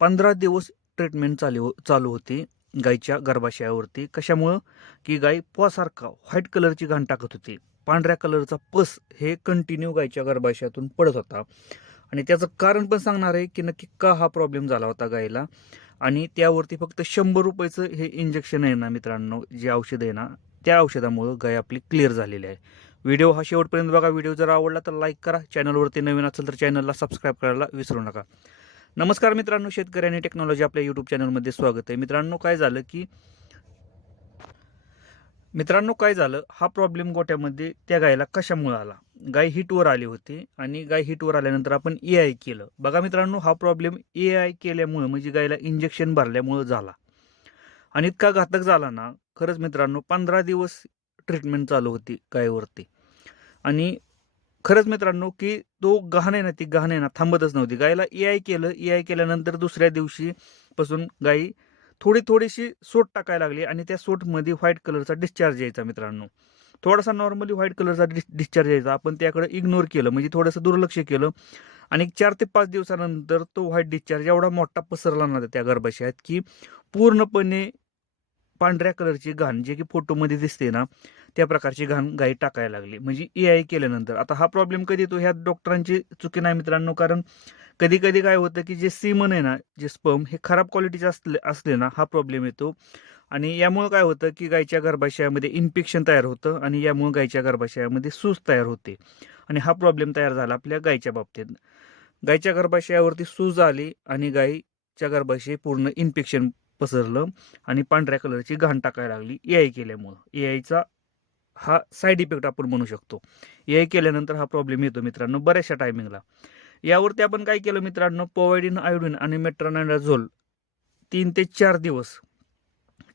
पंधरा दिवस ट्रीटमेंट चालू चालू होती गायीच्या गर्भाशयावरती. कशामुळं? की गाय पोसारखा व्हाईट कलरची घाण टाकत होती. पांढऱ्या कलरचा पस हे कंटिन्यू गायीच्या गर्भाशयातून पडत होता. आणि त्याचं कारण पण सांगणार आहे की नक्की का हा प्रॉब्लेम झाला होता गायीला आणि त्यावरती फक्त शंभर रुपयाचं हे इंजेक्शन आहे ना मित्रांनो जे औषध आहे ना त्या औषधामुळं गाय आपली क्लिअर झालेली आहे. व्हिडिओ हा शेवटपर्यंत बघा. व्हिडिओ जर आवडला तर लाईक करा. चॅनलवरती नवीन असेल तर चॅनलला सबस्क्राईब करायला विसरू नका. नमस्कार मित्रांनो शेतकरी आणि टेक्नॉलॉजी आपल्या यूट्यूब चॅनलमध्ये स्वागत आहे. मित्रांनो काय झालं की मित्रांनो काय झालं हा प्रॉब्लेम गोट्यामध्ये त्या गायला कशामुळे आला? गाय हिटवर आली होती आणि गाय हिटवर आल्यानंतर आपण ए आय केलं. बघा मित्रांनो हा प्रॉब्लेम ए आय केल्यामुळं म्हणजे गायला इंजेक्शन भरल्यामुळं झाला. आणि इतका घातक झाला ना खरंच मित्रांनो पंधरा दिवस ट्रीटमेंट चालू होती गायवरती. आणि खरंच मित्रांनो की तो गहाण आहे ना ती गहाण आहे ना थांबतच नव्हती. गायला ए आय केलं ए आय केल्यानंतर दुसऱ्या दिवशी पासून गायी थोडी थोडीशी सोट टाकायला लागली आणि त्या सोटमध्ये व्हाईट कलरचा डिस्चार्ज यायचा मित्रांनो. थोडासा नॉर्मली व्हाईट कलरचा डिस डिस्चार्ज यायचा. आपण त्याकडे इग्नोर केलं म्हणजे थोडंसं दुर्लक्ष केलं आणि चार ते पाच दिवसानंतर तो व्हाईट डिस्चार्ज एवढा मोठा पसरला ना त्या गर्भाशयात की पूर्णपणे पांढऱ्या कलरची घाण जे की फोटोमध्ये दिसते ना त्या प्रकारची घाण गाई टाकायला लागली. म्हणजे ए आय केल्यानंतर. आता हा प्रॉब्लेम कधी येतो? ह्या डॉक्टरांची चुकी नाही मित्रांनो. कारण कधी कधी काय होतं की जे सीमन आहे ना जे स्पर्म हे खराब क्वालिटीचे असले असले ना हा प्रॉब्लेम येतो. आणि यामुळं काय होतं की गायच्या गर्भाशयामध्ये इन्फेक्शन तयार होतं आणि यामुळं गायच्या गर्भाशयामध्ये सूज तयार होते. आणि हा प्रॉब्लेम तयार झाला आपल्या गायच्या बाबतीत. गायच्या गर्भाशयावरती सूज आली आणि गायच्या गर्भाशय पूर्ण इन्फेक्शन पसरलं आणि पांढऱ्या कलरची घाण टाकायला लागली ए आय केल्यामुळं. ए आयचा हा साईड इफेक्ट आपण म्हणू शकतो. ए आय केल्यानंतर हा प्रॉब्लेम येतो मित्रांनो बऱ्याचशा टायमिंगला यावरती आपण काय केलं मित्रांनो पोवायडिन आयोडिन आणि मेट्रानायडाझोल तीन ते चार दिवस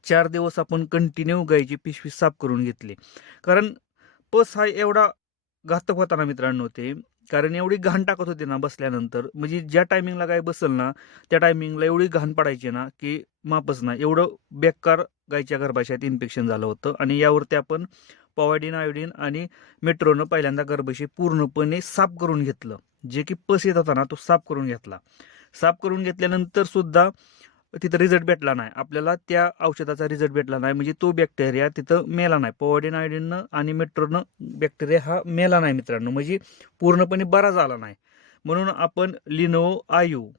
चार दिवस आपण कंटिन्यू गायची पिशवी साफ करून घेतली. कारण पस हा एवढा घातक होता ना मित्रांनो ते कारण एवढी घाण टाकत होती ना बसल्यानंतर म्हणजे ज्या टायमिंगला काय बसल ना त्या टायमिंगला एवढी घाण पडायची ना की मापच ना एवढं बेकार गायच्या गर्भाशयात इन्फेक्शन झालं होतं. आणि यावरती आपण पॉवायडिन आयोडीन आणि मेट्रोनं पहिल्यांदा गर्भशी पूर्णपणे साफ करून घेतलं. जे की पस येत होता ना तो साफ करून घेतला. साफ करून घेतल्यानंतर सुद्धा तिथं रिझल्ट भेटला नाही. आपल्याला त्या औषधाचा रिझल्ट भेटला नाही. म्हणजे तो बॅक्टेरिया तिथं मेला नाही. पॉवडिन आयोडीननं आणि मेट्रोनं बॅक्टेरिया हा मेला नाही मित्रांनो. म्हणजे पूर्णपणे बरा झाला नाही. म्हणून आपण लिनो आयू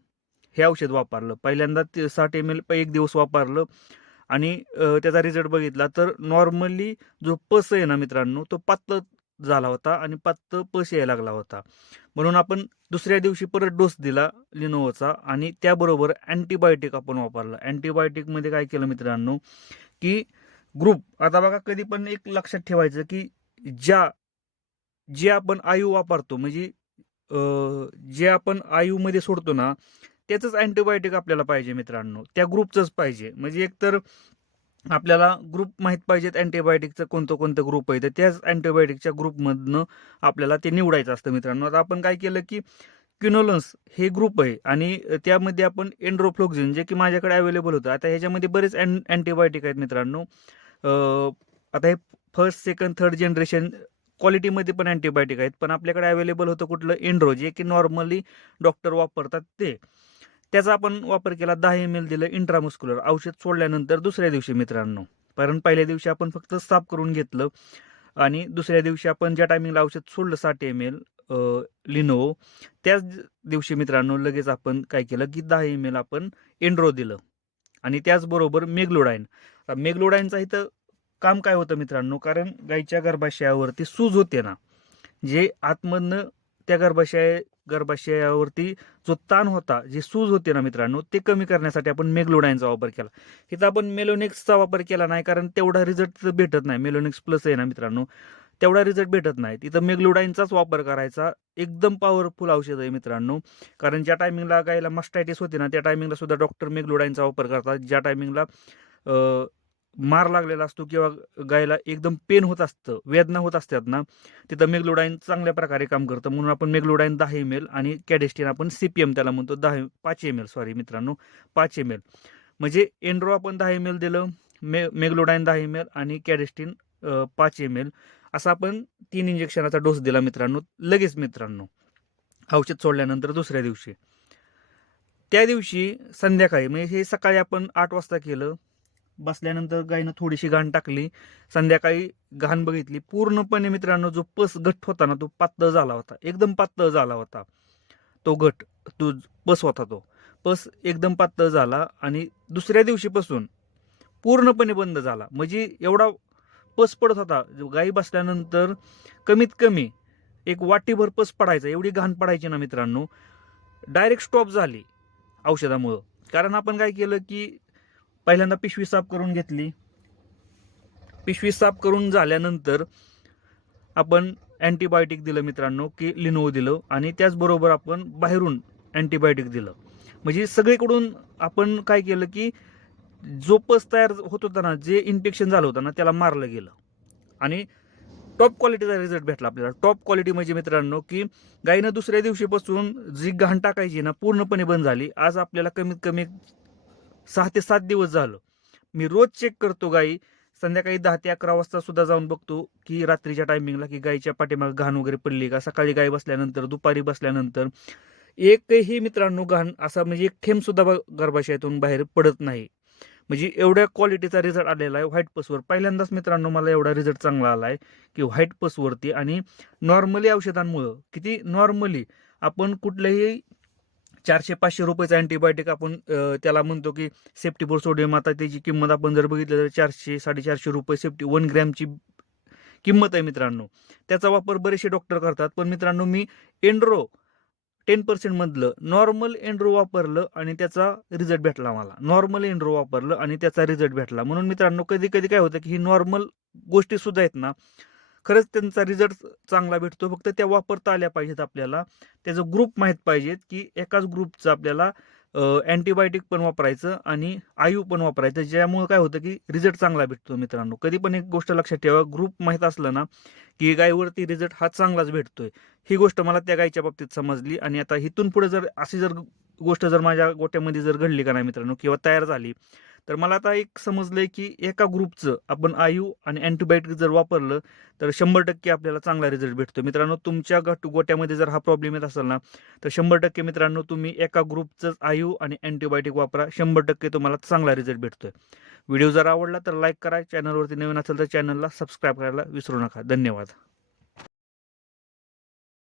हे औषध वापरलं. पहिल्यांदा ते साठ एम एल एक दिवस वापरलं. आणि त्याचा रिझल्ट बघितला तर नॉर्मली जो पस आहे ना मित्रांनो तो पातळ झाला होता आणि पातळ पस यायला लागला होता. म्हणून आपण दुसऱ्या दिवशी परत डोस दिला लिनोवाचा आणि त्याबरोबर अँटीबायोटिक आपण वापरला. अँटीबायोटिकमध्ये काय केलं मित्रांनो की ग्रुप आता बघा कधी पण एक लक्षात ठेवायचं की ज्या जे आपण आयू वापरतो म्हणजे जे आपण आयूमध्ये सोडतो ना त्याचंच अँटीबायोटिक आपल्याला पाहिजे मित्रांनो. त्या ग्रुपचंच पाहिजे. म्हणजे एकतर आपल्याला ग्रुप माहीत पाहिजेत अँटीबायोटिकचं कोणतं कोणतं ग्रुप आहे. तर त्याच अँटीबायोटिकच्या ग्रुपमधनं आपल्याला ते निवडायचं असतं मित्रांनो. आता आपण काय केलं की क्युनोलन्स हे ग्रुप आहे आणि त्यामध्ये आपण एन्ड्रोफ्लोक्झिन जे की माझ्याकडे अवेलेबल होतं. आता ह्याच्यामध्ये बरेच अँ अँटीबायोटिक आहेत मित्रांनो. आता हे फर्स्ट सेकंड थर्ड जनरेशन क्वालिटीमध्ये पण अँटीबायोटिक आहेत. पण आपल्याकडे अवेलेबल होतं कुठलं एन्ड्रो जे की नॉर्मली डॉक्टर वापरतात ते. त्याचा आपण वापर केला दहा एम एल दिलं इंट्रामस्क्युलर औषध सोडल्यानंतर दुसऱ्या दिवशी मित्रांनो. कारण पहिल्या दिवशी आपण फक्त साफ करून घेतलं आणि दुसऱ्या दिवशी आपण ज्या टायमिंगला औषध सोडलं साठ एम एल लिनो त्याच दिवशी मित्रांनो लगेच आपण काय केलं की दहा एम एल आपण एन्ड्रो दिलं. आणि त्याचबरोबर मेग्लोडाईन. मेग्लोडाईनचा इथं काम काय होतं मित्रांनो? कारण गाईच्या गर्भाशयावरती सूज होते ना. जे आतमधनं त्या गर्भाशय गर्भाशयावरती जो ताण होता जी सूज होते ना मित्रांनो ते कमी करण्यासाठी आपण मेगलोडाईनचा वापर केला. इथं आपण मेलोनिक्सचा वापर केला नाही कारण तेवढा रिझल्ट भेटत नाही. मेलोनिक्स प्लस आहे ना मित्रांनो तेवढा रिझल्ट भेटत नाही. इथं मेगलोडाईनचाच वापर करायचा एकदम पॉवरफुल औषध आहे मित्रांनो. कारण ज्या टायमिंगला गायला मस्टायटिस होती ना त्या टायमिंगला सुद्धा डॉक्टर मेगलोडाईनचा वापर करतात. ज्या टायमिंगला मार लागलेला असतो किंवा गायला एकदम पेन होत असतं वेदना होत असतात ना तिथं मेगलोडाईन चांगल्या प्रकारे काम करतं. म्हणून आपण मेगलोडाईन दहा एम एल आणि कॅडेस्टीन आपण सी पी एम त्याला म्हणतो दहा पाच एम एल सॉरी मित्रांनो पाच एम एल म्हणजे एन्ड्रो आपण दहा एम एल दिलं मे मेगलोडाईन दहा एम एल आणि कॅडेस्टिन पाच एम एल असा आपण तीन इंजेक्शनाचा डोस दिला मित्रांनो लगेच मित्रांनो. औषध सोडल्यानंतर दुसऱ्या दिवशी. त्या दिवशी संध्याकाळी म्हणजे हे सकाळी आपण आठ वाजता केलं बसल्यानंतर गायनं थोडीशी घाण टाकली. संध्याकाळी घाण बघितली. पूर्णपणे मित्रांनो जो पस घट होता ना तो पातळ झाला होता. एकदम पातळ झाला होता. तो घट तो पस होता तो. पस एकदम पातळ झाला आणि दुसऱ्या दिवशीपासून पूर्णपणे बंद झाला. म्हणजे एवढा पस पडत होता. गाई बसल्यानंतर कमीत कमी एक वाटीभर पस पडायचा. एवढी घाण पडायची ना मित्रांनो. डायरेक्ट स्टॉप झाली औषधामुळं. कारण आपण काय केलं की पहिल्यांदा पिशवी साफ करून घेतली. पिशवी साफ करून झाल्यानंतर आपण अँटीबायोटिक दिलं मित्रांनो की लिनोव दिलं आणि त्याचबरोबर आपण बाहेरून अँटीबायोटिक दिलं. म्हणजे सगळीकडून आपण काय केलं की जो पस तयार होत होता ना जे इन्फेक्शन झालं होतं ना त्याला मारलं गेलं. आणि टॉप क्वालिटीचा रिझल्ट भेटला आपल्याला. टॉप क्वालिटी म्हणजे मित्रांनो की गायीनं दुसऱ्या दिवशीपासून जी घाण टाकायची ना पूर्णपणे बंद झाली. आज आपल्याला कमीत कमी सहा ते सात दिवस झालं. मी रोज चेक करतो गाई. संध्याकाळी दहा ते अकरा वाजता सुद्धा जाऊन बघतो की रात्रीच्या टायमिंगला की गायीच्या पाठीमागे घाण वगैरे पडली का? सकाळी गाय बसल्यानंतर दुपारी बसल्यानंतर एकही मित्रांनो घाण असा म्हणजे एक थेंब सुद्धा गर्भाशयातून बाहेर पडत नाही. म्हणजे एवढ्या क्वालिटीचा रिझल्ट आलेला आहे. व्हाईट पसवर पहिल्यांदाच मित्रांनो मला एवढा रिझल्ट चांगला आला आहे की व्हाईट पसवरती आणि नॉर्मली औषधांमुळं किती नॉर्मली आपण कुठल्याही चारशे पाचशे रुपयेचा अँटीबायोटिक आपण त्याला म्हणतो की सेफ्टी सोडियम आता त्याची किंमत आपण जर बघितलं तर चारशे साडेचारशे रुपये सेफ्टी वन ग्रॅमची किंमत आहे मित्रांनो. त्याचा वापर बरेचसे डॉक्टर करतात. पण मित्रांनो मी एंड्रो टेन पर्सेंटमधलं नॉर्मल एंड्रो वापरलं आणि त्याचा रिझल्ट भेटला मला. नॉर्मल एंड्रो वापरलं आणि त्याचा रिझल्ट भेटला. म्हणून मित्रांनो कधी कधी काय होतं की ही नॉर्मल गोष्टीसुद्धा आहेत ना खरंच त्यांचा रिझल्ट चांगला भेटतो. फक्त त्या वापरता आल्या पाहिजेत आपल्याला. त्याचं ग्रुप माहीत पाहिजेत की एकाच ग्रुपचं आपल्याला अँटीबायोटिक पण वापरायचं आणि आयू पण वापरायचं. ज्यामुळे काय होतं की रिझल्ट चांगला भेटतो मित्रांनो. कधी पण एक गोष्ट लक्षात ठेवा. ग्रुप माहीत असलं ना की गायीवरती रिझल्ट हा चांगलाच भेटतोय. ही गोष्ट मला त्या गायीच्या बाबतीत समजली आणि आता इथून पुढे जर अशी जर गोष्ट जर माझ्या गोट्यामध्ये जर घडली का नाही मित्रांनो किंवा तयार झाली तर मला आता एक समजलंय की एका ग्रुपचं आपण आयू आणि अँटीबायोटिक जर वापरलं तर शंभर टक्के आपल्याला चांगला रिझल्ट भेटतो. मित्रांनो तुमच्या गट गोट्यामध्ये जर हा प्रॉब्लेम येत असेल ना तर शंभर टक्के मित्रांनो तुम्ही एका ग्रुपचंच आयू आणि अँटीबायोटिक वापरा. शंभर टक्के तुम्हाला चांगला रिझल्ट भेटतोय. व्हिडिओ जर आवडला तर लाईक करा. चॅनलवरती नवीन असेल तर चॅनलला सबस्क्राईब करायला विसरू नका. धन्यवाद.